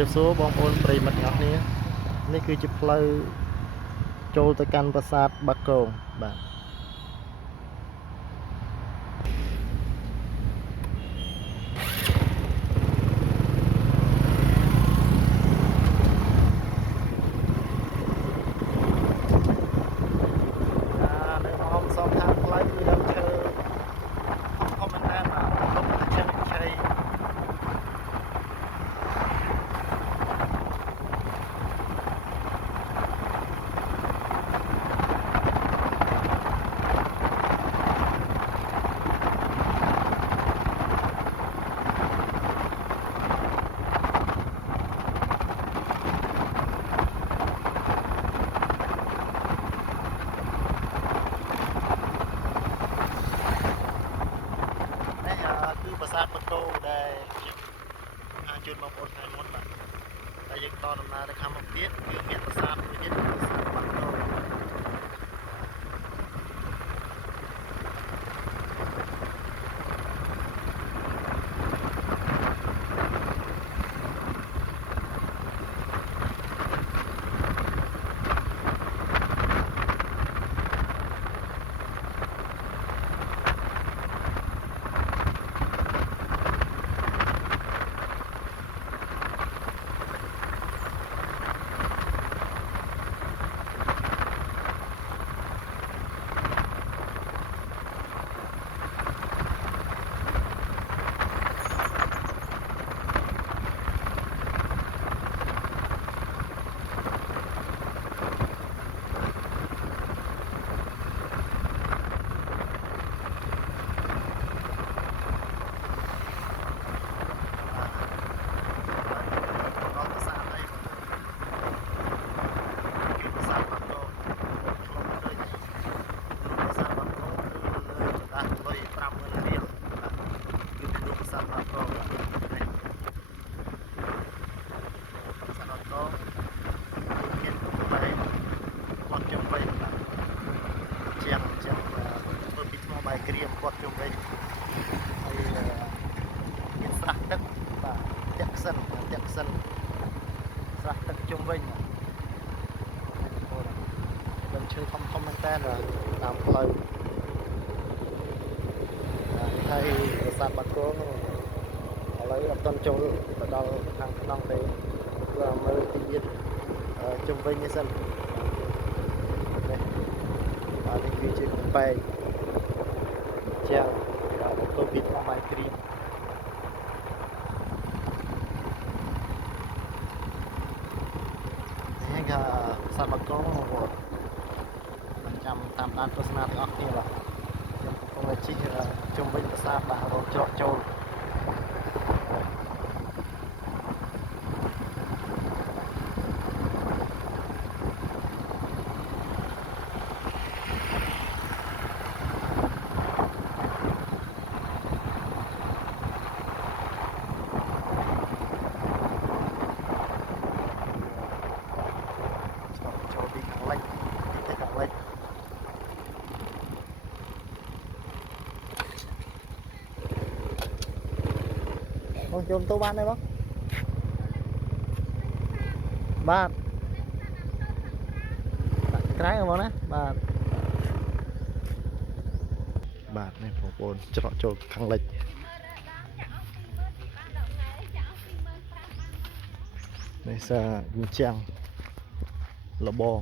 រៀបសួរបងប្អូនប្រិយមិត្តទាំងអស់គ្នានេះគឺជាផ្លូវចូលទៅកាន់ប្រាសាទបាគងបាទនៅក្នុងសងខាងផ្លូវគឺដើមឈើធំមែនតើបាទទុកទៅជើងជ័យគឺប្រាសាទបាគងដែលខ្ញុំជូនបងប្អូនថ្ងៃមុនបាទតែយើងតដំណើរទៅខាងមុខទៀតគឺមានប្រាសាទមួយទៀតប្រាសាទបាគងក្រៀមគាត់ជុំវិញហើយមានស្រះទឹកបាទតាក់សិនស្រះទឹកជុំវិញដើមឈើធំមែនតើតាមផ្លូវហើយប្រាសាទបាគងឥឡូវអត់ទាន់ចូលទៅដល់ខាងក្នុងទេគឺមើលទីទៀតជុំវិញនេះសិននេះបាទនេះគឺជាកំពែងជាងទៅពីថ្មបាយក្រៀមនេះក៏សាប់បាគងមកចាំតាមដានទស្សនាទាំងអស់គ្នាបាទខ្ញុំកំពុងតែជិះជុំវិញប្រាសាទបាទរកច្រកចូលបងចូលទៅបានទេបងបាទក្រៅហ្មងណាបាទនេះបងប្អូនច្រកចូលខាងលិចនេះសាចាំងលបង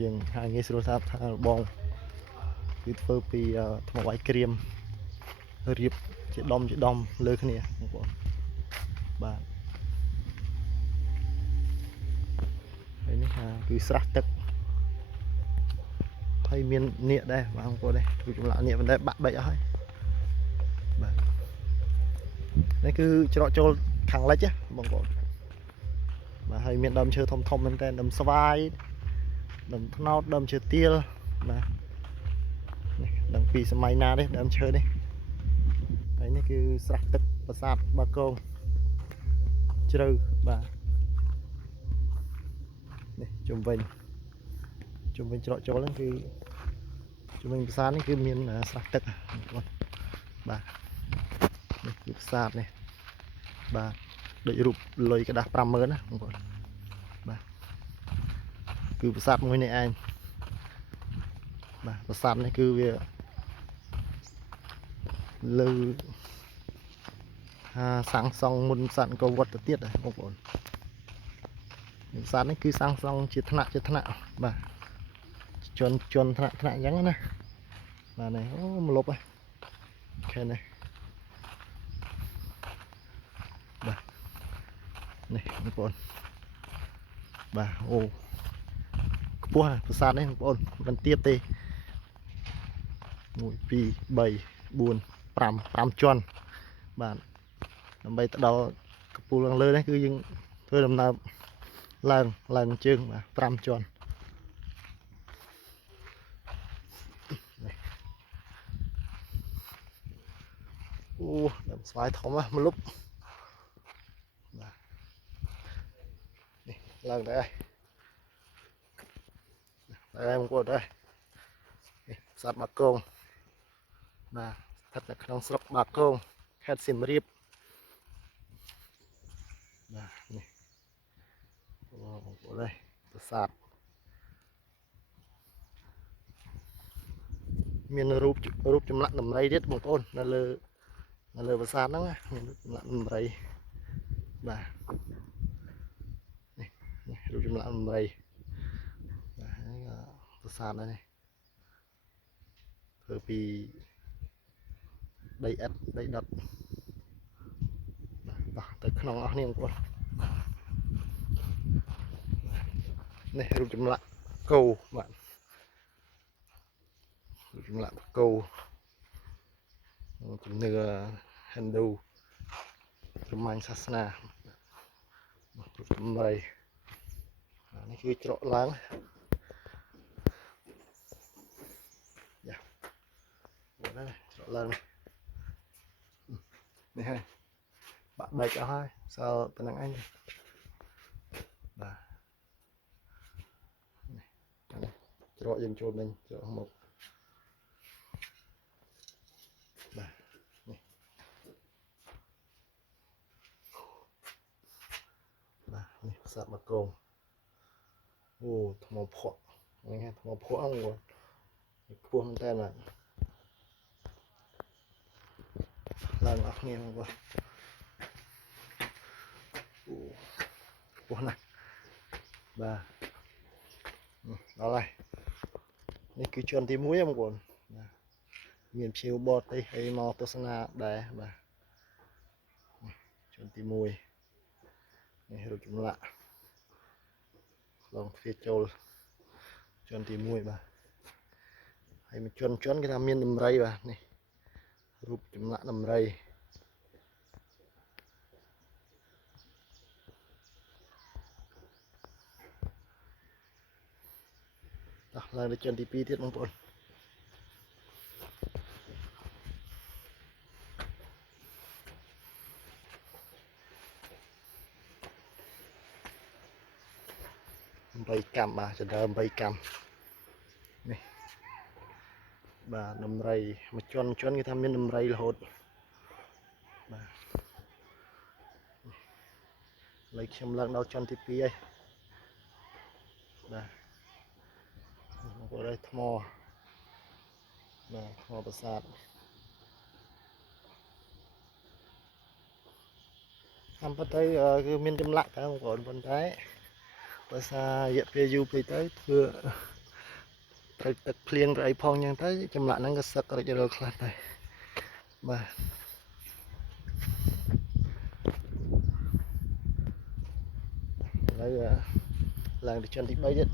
យើងហៅងាយស្រួលថាលបងគឺធ្វើពីថ្មបាយក្រៀមរៀបជាដុំលើគ្នាបងប្អូនបាទហើយនេះគឺស្រះទឹកហើយមាននាគដែរបងប្អូននេះគឺចម្លាក់នាគមិនដែលបាក់បិចអស់ហើយបាទនេះគឺច្រកចូលខាងលិចបងប្អូនបាទហើយមានដើមឈើធំមែនតើដើមស្វាយដើមត្នោតដើមឈើទាលបាទនេះដឹងពីសម័យណាទេដើមឈើនេះហើយនេះគឺស្រះទឹកប្រាសាទបាគងជ្រៅបាទនេះជុំវិញច្រកចូលហ្នឹងគឺជុំវិញប្រាសាទនេះគឺមានស្រះទឹកបងប្អូនបាទនេះគឺប្រាសាទនេះបាទ ដូចរូបលុយក្តាស់ 50000 ណាបងប្អូនបាទគឺប្រាសាទមួយនេះឯងបាទប្រាសាទនេះគឺវាលើសាងសង់មុនប្រាសាទអង្គរវត្តទៅទៀតដែរបងប្អូនប្រាសាទនេះគឺសាងសង់ជាថ្នាក់បាទជាន់ថ្នាក់អញ្ចឹងណាបាទនេះអូម្លប់ហ្នឹងខែនេះបាទនេះបងប្អូនបាទអូខ្ពស់ប្រាសាទនេះបងប្អូនមិនទៀបទេ1 2 3 4 5 ជាន់បាទដើម្បីទៅដល់កំពូលខាងលើនេះគឺយើងធ្វើដំណើរឡើងជើងបាទ5ជាន់អូដើមស្វាយធំណាស់ម្លប់បាទនេះឡើងទៅហើយបងប្អូននេះសត្វបាគងបាទស្ថិតនៅក្នុងស្រុកបាគងខេត្តសៀមរាបបាទនេះបងប្អូននេះប្រាសាទមានរូបចម្លាក់ដំរីទៀតបងប្អូននៅលើប្រាសាទហ្នឹងមានចម្លាក់ដំរីបាទនេះរូបចម្លាក់ដំរីបាទហ្នឹងប្រាសាទនេះធ្វើពីដីឥដ្ឋដីដុតបាទទៅក្នុងអស់នេះបងប្អូននេះរូបចម្លាក់គោបាទរូបចម្លាក់គោជំនឿ Hindu ព្រហ្មញ្ញសាសនារូបដំរីនេះគឺច្រកឡើងយ៉ាបងណាច្រកឡើងនេះហើយបាក់បែកអស់ហើយសល់ប៉ុណ្្នឹងឯងបាទនេះច្រកយើងចូលវិញច្រកមកបាទនេះបាទនេះប្រាសាទបាគងអូថ្មភក់នេះថ្មភក់ហ្នឹងខ្ពស់មែនតើបាទឡើងអស់គ្នាបងប្អូនអូខ្ពស់ណាស់បាទដល់ហើយនេះគឺជាន់ទី1បងប្អូនបាទមានភ្ញៀវបរទេសអីមកទស្សនាដែរបាទជាន់ទី1នេះរូបចម្លាក់ឡងទ្វារចូលជាន់ទី1បាទហើយមួយជាន់គេថាមានដំរីបាទនេះរូបចម្លាក់ដំរីឡើងទៅជាន់ទី2ទៀតបងប្អូន8 កម្មបាទចដើម8កម្មនេះបាទដំរីមួយជាន់គេថាមានដំរីរហូតបាទឡើយខ្ញុំឡើងដល់ជាន់ទី2ហើយបាទបងប្អូនđâyថ្មបាទថ្មប្រាសាទតាមពិតទៅគឺមានចម្លាក់តែបងប្អូនប៉ុន្តែបើសាររយៈពេលយូរពេកទៅធ្វើត្រូវទឹកភ្លៀងទៅអីផងអញ្ចឹងទៅចម្លាក់ហ្នឹងក៏សឹករិចរលខ្លះដែរបាទឥឡូវឡើងទៅជាន់ទី3ទៀត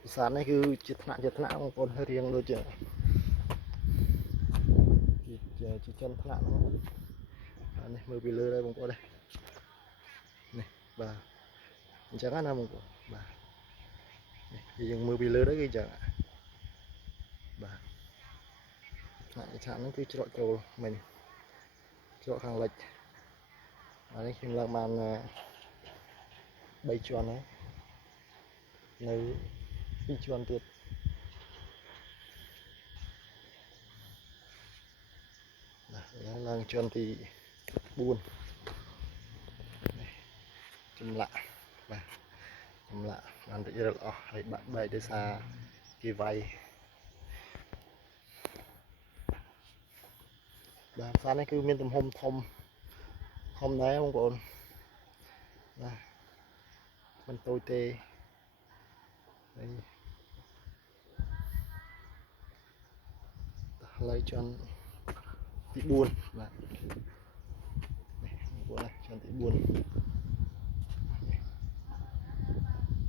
ប្រាសាទនេះគឺជាថ្នាក់បងប្អូនរៀងដូចជាជាន់ថ្នាក់ហ្នឹងនេះមើលពីលើដែរបងប្អូននេះបាទអញ្ចឹងណាបងប្អូនបាទនេះយើងមើលពីលើទៅគឺអញ្ចឹងបាទថ្នាក់ហ្នឹងគឺច្រកចូលមិញច្រកខាងលិចនេះខ្ញុំឡើងបាន3ជាន់ហើយនៅ2ជាន់ទៀតបាទឥឡូវ ឡើងជាន់ទី4ចម្លាក់បាទចម្លាក់បានតិចរឹកអស់ហើយបាក់បែកដោយសារគេវាយបាទផ្សារនេះគឺមានទំហំធំដែរបងប្អូនបាទមិនតូចទេហើយលើជាន់ទី4បាទនេះបងប្អូនជាន់ទី4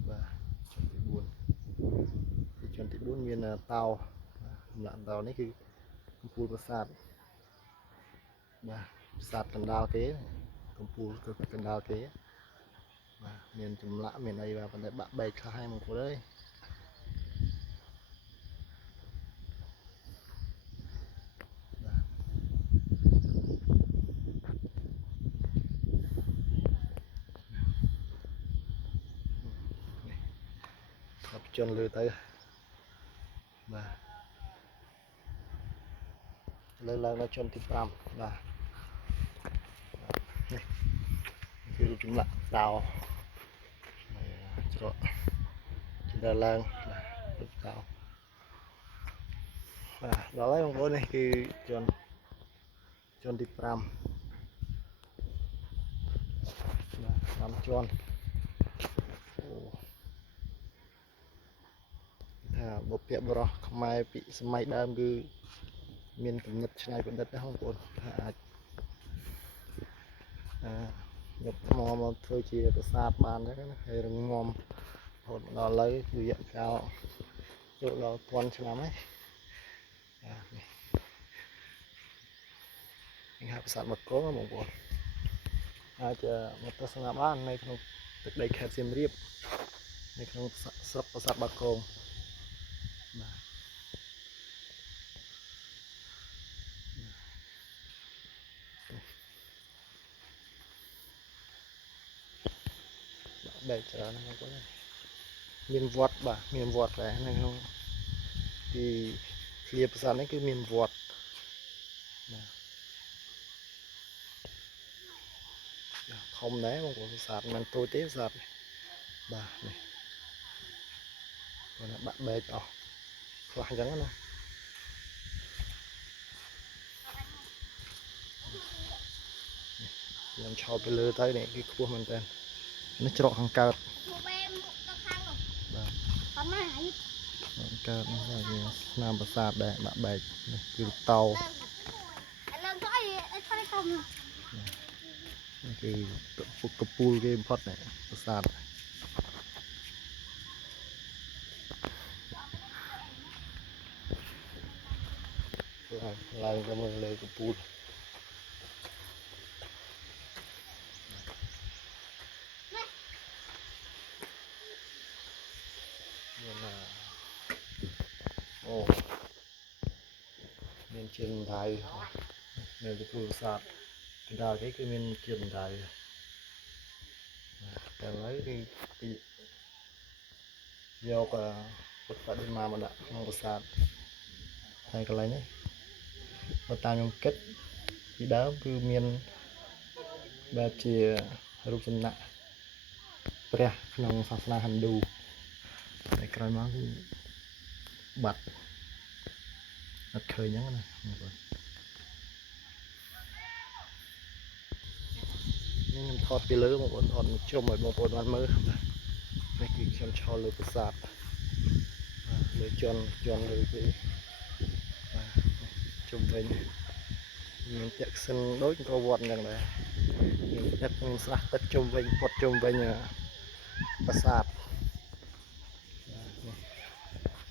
បាទជាន់ទី4មានតោចម្លាក់តោនេះគឺកំពូលប្រាសាទបាទប្រាសាទកណ្ដាលគេកំពូលគឺកណ្ដាលគេបាទមានចម្លាក់មានអីបាទប៉ុន្តែបាក់បែកខ្លះហើយបងប្អូនអើយជន់លើទៅបាទលើឡើងដល់ជន់ទី5បាទនេះគឺរូបចម្លាក់តោច្រកជិះឡើងបាទរូបតោបាទដល់ហើយបងប្អូននេះគឺជន់ទី5បាទ5ជាន់ថាបុព្វបុរសខ្មែរពីសម័យដើមគឺមានគំនិតច្នៃប្រឌិតណាបងប្អូនថាអាចយកថ្មមកធ្វើជាប្រាសាទបានអញ្ចឹងណាហើយរងងំរហូតដល់ឥឡូវរយៈកាលចូលដល់1000ឆ្នាំហើយនេះហៅប្រាសាទមកកងបងប្អូនអាចមកទស្សនាបាននៅក្នុងទឹកដីខេត្តសៀមរាបនៅក្នុងស្រុកប្រាសាទបាគងបាទបែកច្រើនណាស់បងប្អូនមានវត្តបាទមានវត្តដែរនៅក្នុងទីធ្លាប្រាសាទនេះគឺមានវត្តបាទធំដែរបងប្អូនប្រាសាទមិនតូចទេប្រាសាទបាទនេះគាត់បាក់បែកអស់ខ្លះអញ្ចឹងណាខ្ញុំឆោតទៅលើទៅនេះគឺខ្ពស់មែនតើនេះច្រកខាងកើតបាទកើតនេះវាស្នាមប្រាសាទដែរបាក់បែកនេះគឺតោនេះគឺកពូលគេបំផុតនេះប្រាសាទឡើងទៅមើលលើកពូលអូមានជើងដៃនៅកពូលប្រាសាទកណ្ដាលគេគឺមានជើងដៃតែឥឡូវគឺយកពុទ្ធបដិមាមកដាក់ក្នុងប្រាសាទហើយកន្លែងនេះបើតាមខ្ញុំគិតពីដើមគឺមានបែបជារូបសំណាកព្រះក្នុងសាសនាហិណ្ឌូតែក្រោយមកគឺបាត់អត់ឃើញហ្នឹងណាបងប្អូនខ្ញុំថតពីលើបងប្អូនថតជុំឲ្យបងប្អូនបានមើលនេះគឺខ្ញុំឆោលើប្រាសាទលើជន់លើគេជុំវិញមានទឹកសិនដូចក៏វត្តអញ្ចឹងដែរមានទឹកមានស្រះទឹកជុំវិញផុតជុំវិញប្រាសាទ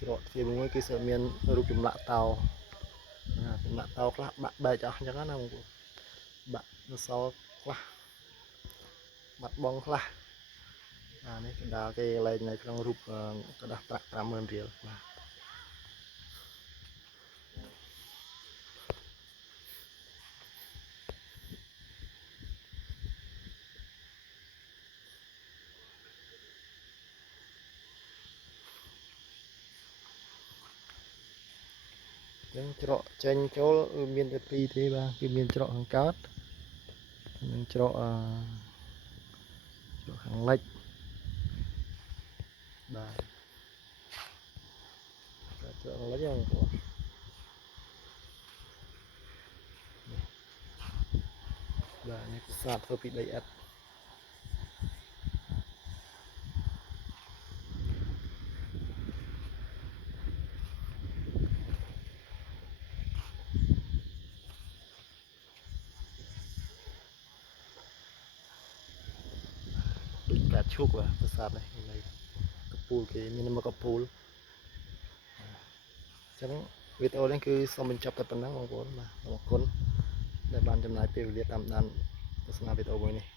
ច្រកទ្វារមួយគឺsẽមានរូបចម្លាក់តោចម្លាក់តោខ្លះបាក់បែកអស់អញ្ចឹងណាបងប្អូនបាក់នៅសល់ខ្លះបាត់បងខ្លះនេះកណ្ដាលគេលែងនៅក្នុងរូបกระดาษប្រាក់50000រៀលបាទ ចឹងច្រកចេញចូលមានតែពីរទេបាទគឺមានច្រកខាងកើតនិងច្រកខាងលិចបាទច្រកខាងលិចហ្នឹងបងប្អូនបាទនេះប្រាសាទធ្វើពីដីឥដ្ឋដូចការឈូកបាទប្រាសាទនេះនៅកពូលគេមានមកកពូលអញ្ចឹងវីដេអូនេះគឺសូមបញ្ចប់តែប៉ុណ្ណឹងបងប្អូនបាទអរគុណដែលបានចំណាយពេលវេលាតាមដានទស្សនាវីដេអូមួយនេះ